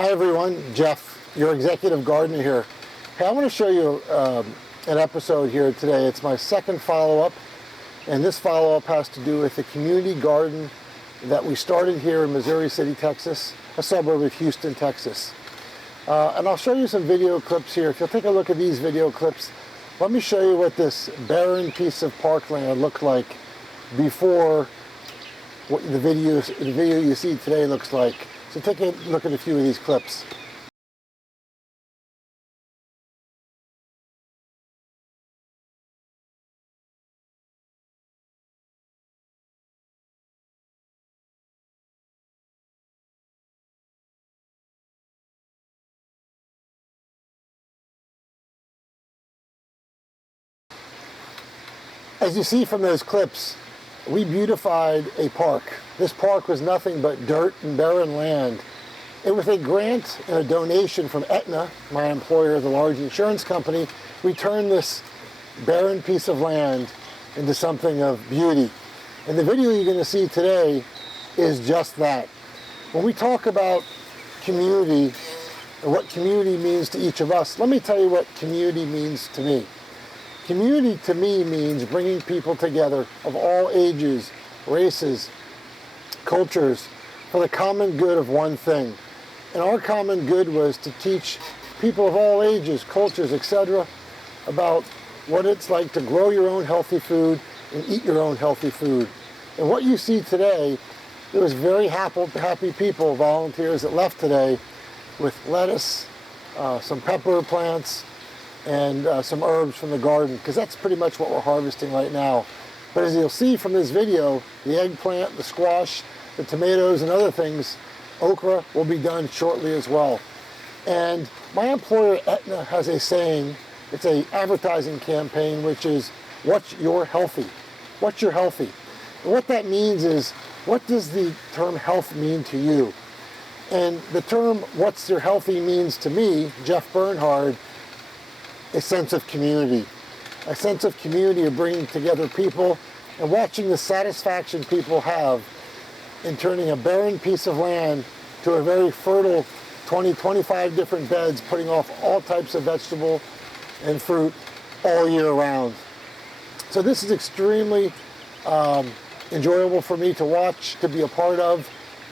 Hi everyone, Jeff, your executive gardener here. Hey, I want to show you an episode here today. It's my second follow-up, and this follow-up has to do with the community garden that we started here in Missouri City, Texas, a suburb of Houston, Texas. And I'll show you some video clips here. If you'll take a look at these video clips, let me show you what this barren piece of parkland looked like before what the video you see today looks like. So take a look at a few of these clips. As you see from those clips, we beautified a park. This park was nothing but dirt and barren land. And with a grant and a donation from Aetna, my employer, the large insurance company, we turned this barren piece of land into something of beauty. And the video you're going to see today is just that. When we talk about community and what community means to each of us, let me tell you what community means to me. Community to me means bringing people together of all ages, races, cultures, for the common good of one thing. And our common good was to teach people of all ages, cultures, etc., about what it's like to grow your own healthy food and eat your own healthy food. And what you see today, there was very happy people, volunteers that left today with lettuce, some pepper plants, and some herbs from the garden, because that's pretty much what we're harvesting right now. But as you'll see from this video, the eggplant, the squash, the tomatoes, and other things, okra, will be done shortly as well. And my employer Aetna has a saying, it's an advertising campaign, which is, what's your healthy? What's your healthy? And what that means is, what does the term health mean to you? And the term what's your healthy means to me, Jeff Bernhard, a sense of community. A sense of community of bringing together people and watching the satisfaction people have in turning a barren piece of land to a very fertile 20, 25 different beds, putting off all types of vegetable and fruit all year round. So this is extremely enjoyable for me to watch, to be a part of,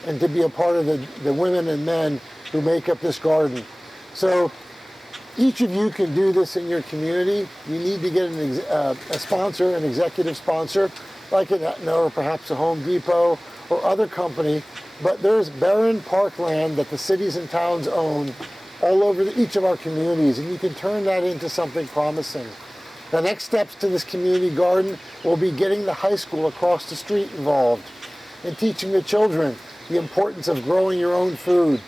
and to be a part of the women and men who make up this garden. So each of you can do this in your community. You need to get a sponsor, an executive sponsor, like an Aetna or perhaps a Home Depot or other company. But there's barren parkland that the cities and towns own all over each of our communities, and you can turn that into something promising. The next steps to this community garden will be getting the high school across the street involved and teaching the children the importance of growing your own food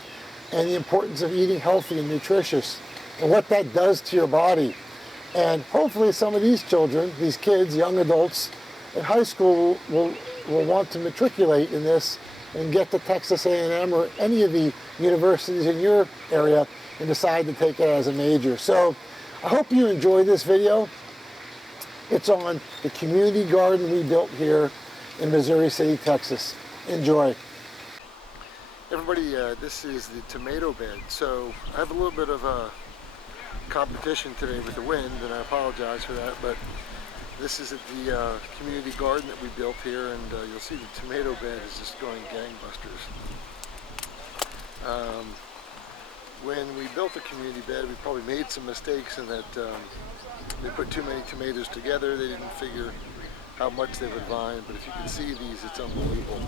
and the importance of eating healthy and nutritious, and what that does to your body. And hopefully some of these children, these kids, young adults in high school will want to matriculate in this and get to Texas A&M or any of the universities in your area and decide to take it as a major. So I hope you enjoy this video. It's on the community garden we built here in Missouri City, Texas. Enjoy. Everybody, this is the tomato bed. So I have a little bit of a competition today with the wind, and I apologize for that, but this is at the community garden that we built here, and you'll see the tomato bed is just going gangbusters. When we built the community bed, we probably made some mistakes in that we put too many tomatoes together. They didn't figure how much they would vine, but if you can see these, it's unbelievable.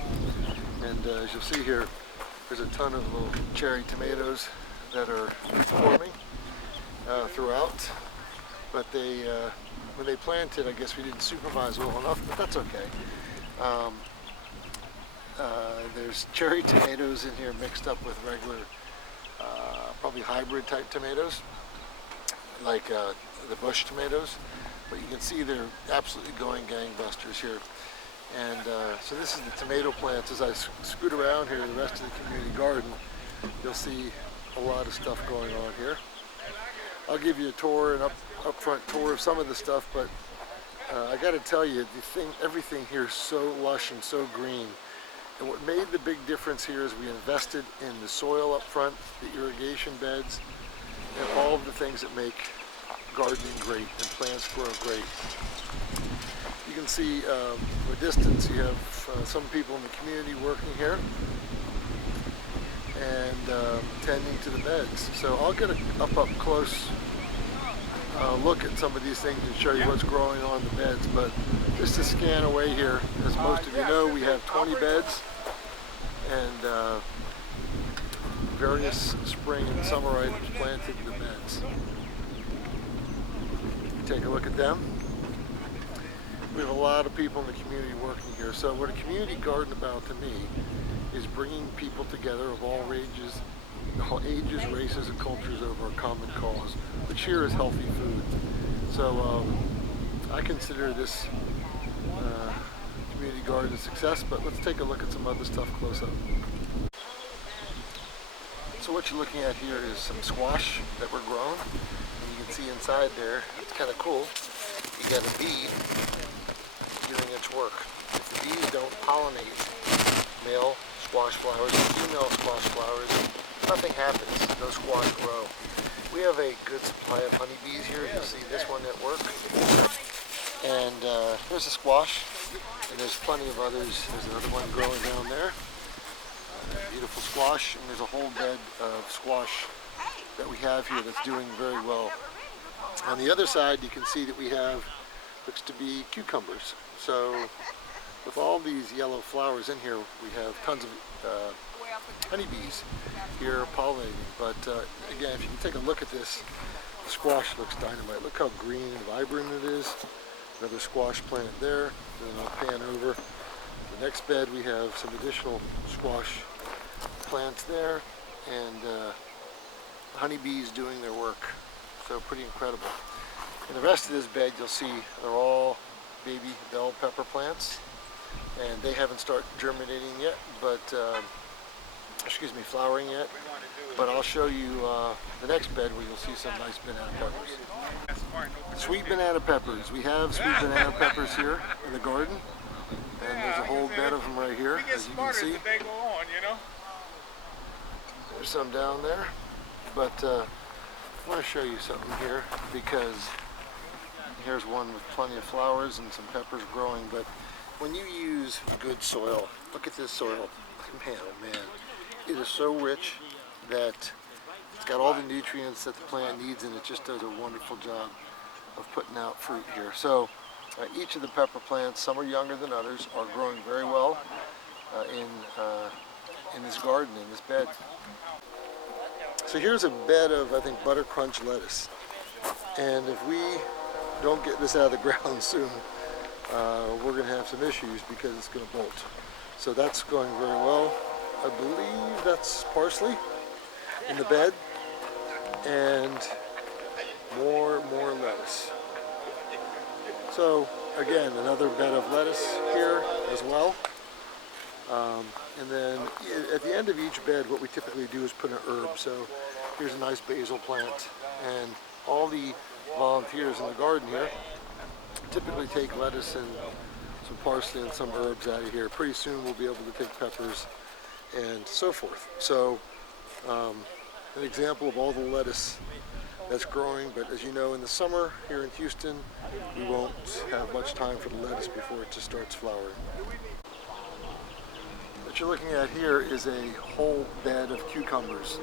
And as you'll see here, there's a ton of little cherry tomatoes that are forming throughout, but when they planted, I guess we didn't supervise well enough, but that's okay. There's cherry tomatoes in here mixed up with regular, probably hybrid type tomatoes, like the bush tomatoes, but you can see they're absolutely going gangbusters here. And so this is the tomato plants. As I scoot around here, the rest of the community garden, you'll see a lot of stuff going on here. I'll give you a tour, an upfront tour of some of the stuff, but I got to tell you, everything here is so lush and so green. And what made the big difference here is we invested in the soil up front, the irrigation beds, and all of the things that make gardening great and plants grow great. You can see from a distance you have some people in the community working here and tending to the beds. So I'll get up close look at some of these things and show you what's growing on the beds. But just to scan away here, as most of you know, we have 20 beds and various spring and summer items planted in the beds. Take a look at them. We have a lot of people in the community working here. So what a community garden about to me is bringing people together of all ages, races, and cultures over a common cause, which here is healthy food. So I consider this community garden a success, but let's take a look at some other stuff close up. So what you're looking at here is some squash that were grown, and you can see inside there, it's kind of cool, you got a bee doing its work. If the bees don't pollinate male squash flowers and female squash flowers, nothing happens. No squash grow. We have a good supply of honeybees here. You'll see this one at work. And there's a squash, and there's plenty of others. There's another one growing down there. Beautiful squash, and there's a whole bed of squash that we have here that's doing very well. On the other side, you can see that we have, looks to be cucumbers. So with all these yellow flowers in here, we have tons of honeybees here pollinating. But again, if you can take a look at this, the squash looks dynamite. Look how green and vibrant it is. Another squash plant there. And then I'll pan over. The next bed, we have some additional squash plants there, and honeybees doing their work. So pretty incredible. In the rest of this bed, you'll see they're all baby bell pepper plants, and they haven't started germinating yet, but flowering yet. But I'll show you the next bed where you'll see some nice banana peppers. Sweet banana peppers. We have sweet banana peppers here in the garden, and there's a whole bed of them right here, as you can see. There's some down there, but I want to show you something here, because here's one with plenty of flowers and some peppers growing. But when you use good soil, look at this soil, man, oh man, it is so rich that it's got all the nutrients that the plant needs, and it just does a wonderful job of putting out fruit here. So each of the pepper plants, some are younger than others, are growing very well in this garden, in this bed. So here's a bed of, I think, butter crunch lettuce. And if we don't get this out of the ground soon, we're going to have some issues because it's going to bolt. So that's going very well. I believe that's parsley in the bed, and more lettuce. So again, another bed of lettuce here as well. And then at the end of each bed, what we typically do is put an herb. So here's a nice basil plant, and all the volunteers in the garden here typically take lettuce and some parsley and some herbs out of here. Pretty soon we'll be able to take peppers and so forth. So an example of all the lettuce that's growing. But as you know, in the summer here in Houston, we won't have much time for the lettuce before it just starts flowering. What you're looking at here is a whole bed of cucumbers.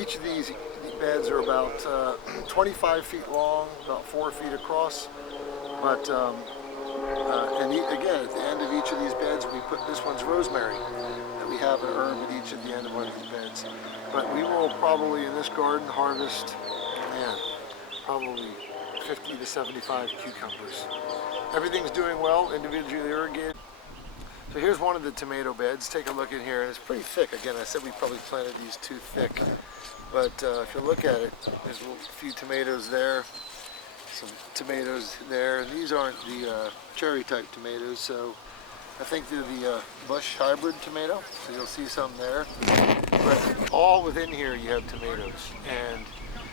Each of these beds are about 25 feet long, about 4 feet across. But again, at the end of each of these beds, we put, this one's rosemary, and we have an herb at each at the end of one of these beds. But we will probably in this garden harvest, man, probably 50 to 75 cucumbers. Everything's doing well, individually irrigated. So here's one of the tomato beds. Take a look in here, and it's pretty thick. Again, I said we probably planted these too thick, but if you look at it, there's a few tomatoes there, some tomatoes there, and these aren't the cherry type tomatoes, so I think they're the bush hybrid tomato, so you'll see some there. But all within here you have tomatoes, and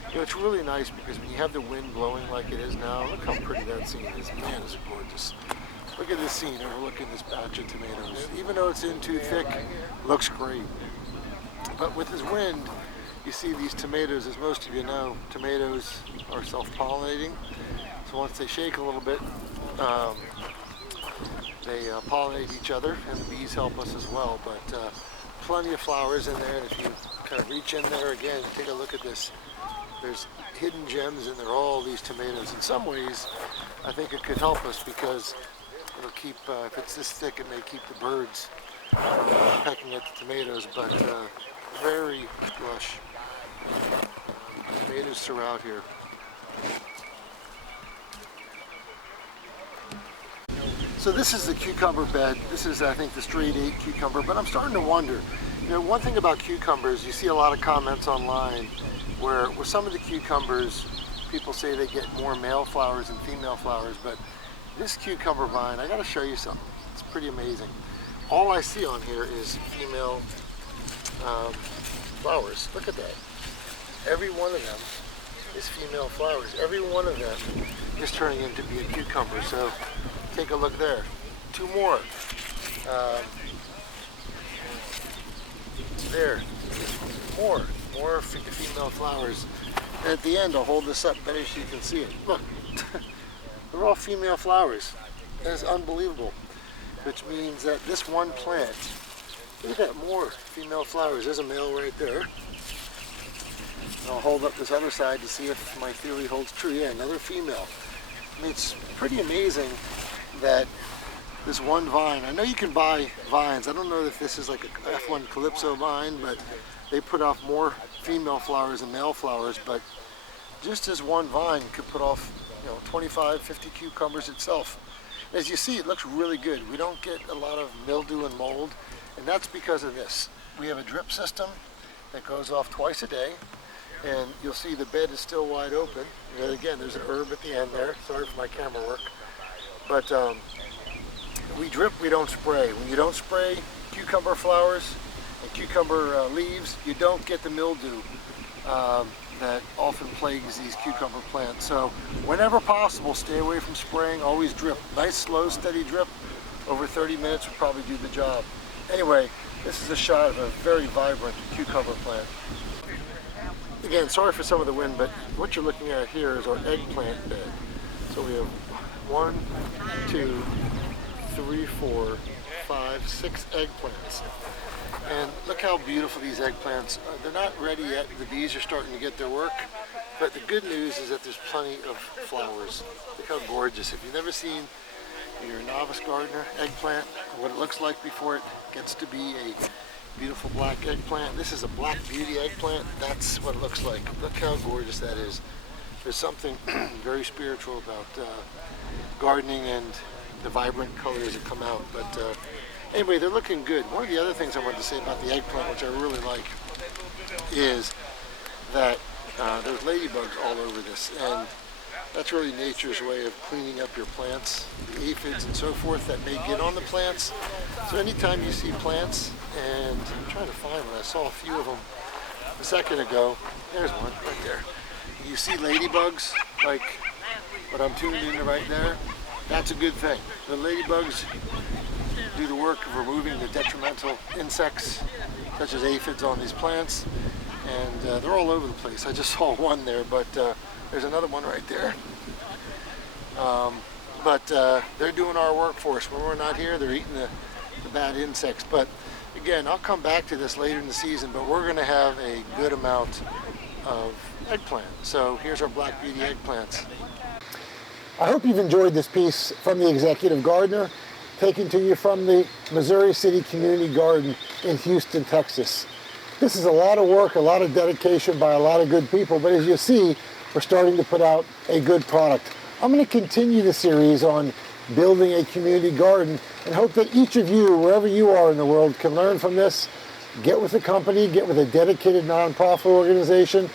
you know, it's really nice because when you have the wind blowing like it is now, look how pretty that scene is. Man, it's gorgeous. Look Look at this scene overlooking this batch of tomatoes. Even though it's in too thick, looks great. But with this wind, you see these tomatoes, as most of you know, tomatoes are self-pollinating. So once they shake a little bit, they pollinate each other, and the bees help us as well. But plenty of flowers in there, and if you kind of reach in there again, take a look at this. There's hidden gems in there, all these tomatoes. In some ways, I think it could help us because it'll keep, if it's this thick, it may keep the birds from pecking at the tomatoes, but very lush tomatoes throughout here. So this is the cucumber bed. This is, I think, the straight 8 cucumber, but I'm starting to wonder, you know, one thing about cucumbers, you see a lot of comments online where with some of the cucumbers, people say they get more male flowers than female flowers, but this cucumber vine, I gotta show you something. It's pretty amazing. All I see on here is female flowers. Look at that. Every one of them is female flowers. Every one of them is turning into be a cucumber. So take a look there. 2 more. There. More female flowers. And at the end, I'll hold this up better so you can see it. Look, they're all female flowers. That's unbelievable. Which means that this one plant, look at more female flowers. There's a male right there. And I'll hold up this other side to see if my theory holds true. Yeah, another female. I mean, it's pretty amazing that this one vine, I know you can buy vines. I don't know if this is like a F1 Calypso vine, but they put off more female flowers than male flowers, but just as one vine could put off, you know, 25, 50 cucumbers itself. As you see, it looks really good. We don't get a lot of mildew and mold, and that's because of this. We have a drip system that goes off twice a day, and you'll see the bed is still wide open. And again, there's an herb at the end there. Sorry for my camera work. But we drip, we don't spray. When you don't spray cucumber flowers and cucumber leaves, you don't get the mildew that often plagues these cucumber plants. So whenever possible, stay away from spraying, always drip. Nice, slow, steady drip over 30 minutes will probably do the job. Anyway, this is a shot of a very vibrant cucumber plant. Again, sorry for some of the wind, but what you're looking at here is our eggplant bed. So we have 1, 2, 3, 4, 5, 6 eggplants. And look how beautiful these eggplants are. They're not ready yet. The bees are starting to get their work. But the good news is that there's plenty of flowers. Look how gorgeous. If you've never seen, you're a novice gardener, eggplant, what it looks like before it gets to be a beautiful black eggplant. This is a black beauty eggplant. That's what it looks like. Look how gorgeous that is. There's something very spiritual about gardening and the vibrant colors that come out. But anyway, they're looking good. One of the other things I wanted to say about the eggplant, which I really like, is that there's ladybugs all over this, and that's really nature's way of cleaning up your plants, the aphids and so forth that may get on the plants. So anytime you see plants, and I'm trying to find one, I saw a few of them a second ago. There's one right there. You see ladybugs, like what I'm tuned into right there, that's a good thing. The ladybugs do the work of removing the detrimental insects, such as aphids on these plants, and they're all over the place. I just saw one there, but there's another one right there. But they're doing our work for us. When we're not here, they're eating the bad insects. But again, I'll come back to this later in the season, but we're going to have a good amount of eggplant. So here's our Black Beauty eggplants. I hope you've enjoyed this piece from the Executive Gardener, taken to you from the Missouri City Community Garden in Houston, Texas. This is a lot of work, a lot of dedication by a lot of good people, but as you see, we're starting to put out a good product. I'm going to continue the series on building a community garden and hope that each of you, wherever you are in the world, can learn from this, get with a company, get with a dedicated nonprofit organization,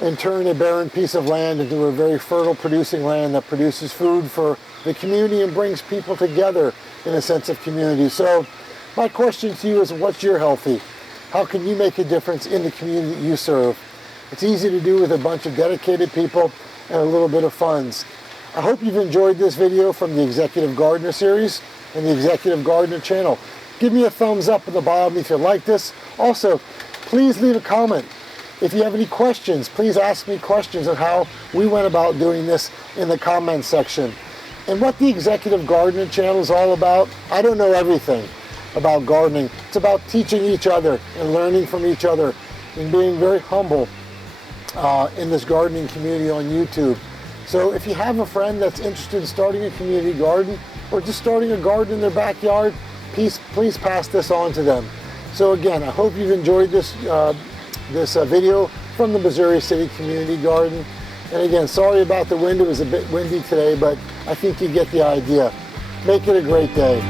and turn a barren piece of land into a very fertile producing land that produces food for the community and brings people together in a sense of community. So my question to you is, what's your healthy? How can you make a difference in the community that you serve? It's easy to do with a bunch of dedicated people and a little bit of funds. I hope you've enjoyed this video from the Executive Gardener series and the Executive Gardener channel. Give me a thumbs up at the bottom if you like this. Also, please leave a comment. If you have any questions, please ask me questions on how we went about doing this in the comments section. And what the Executive Gardener channel is all about, I don't know everything about gardening. It's about teaching each other and learning from each other and being very humble in this gardening community on YouTube. So if you have a friend that's interested in starting a community garden or just starting a garden in their backyard, please pass this on to them. So again, I hope you've enjoyed this video from the Missouri City Community Garden. And again, sorry about the wind. It was a bit windy today, but I think you get the idea. Make it a great day.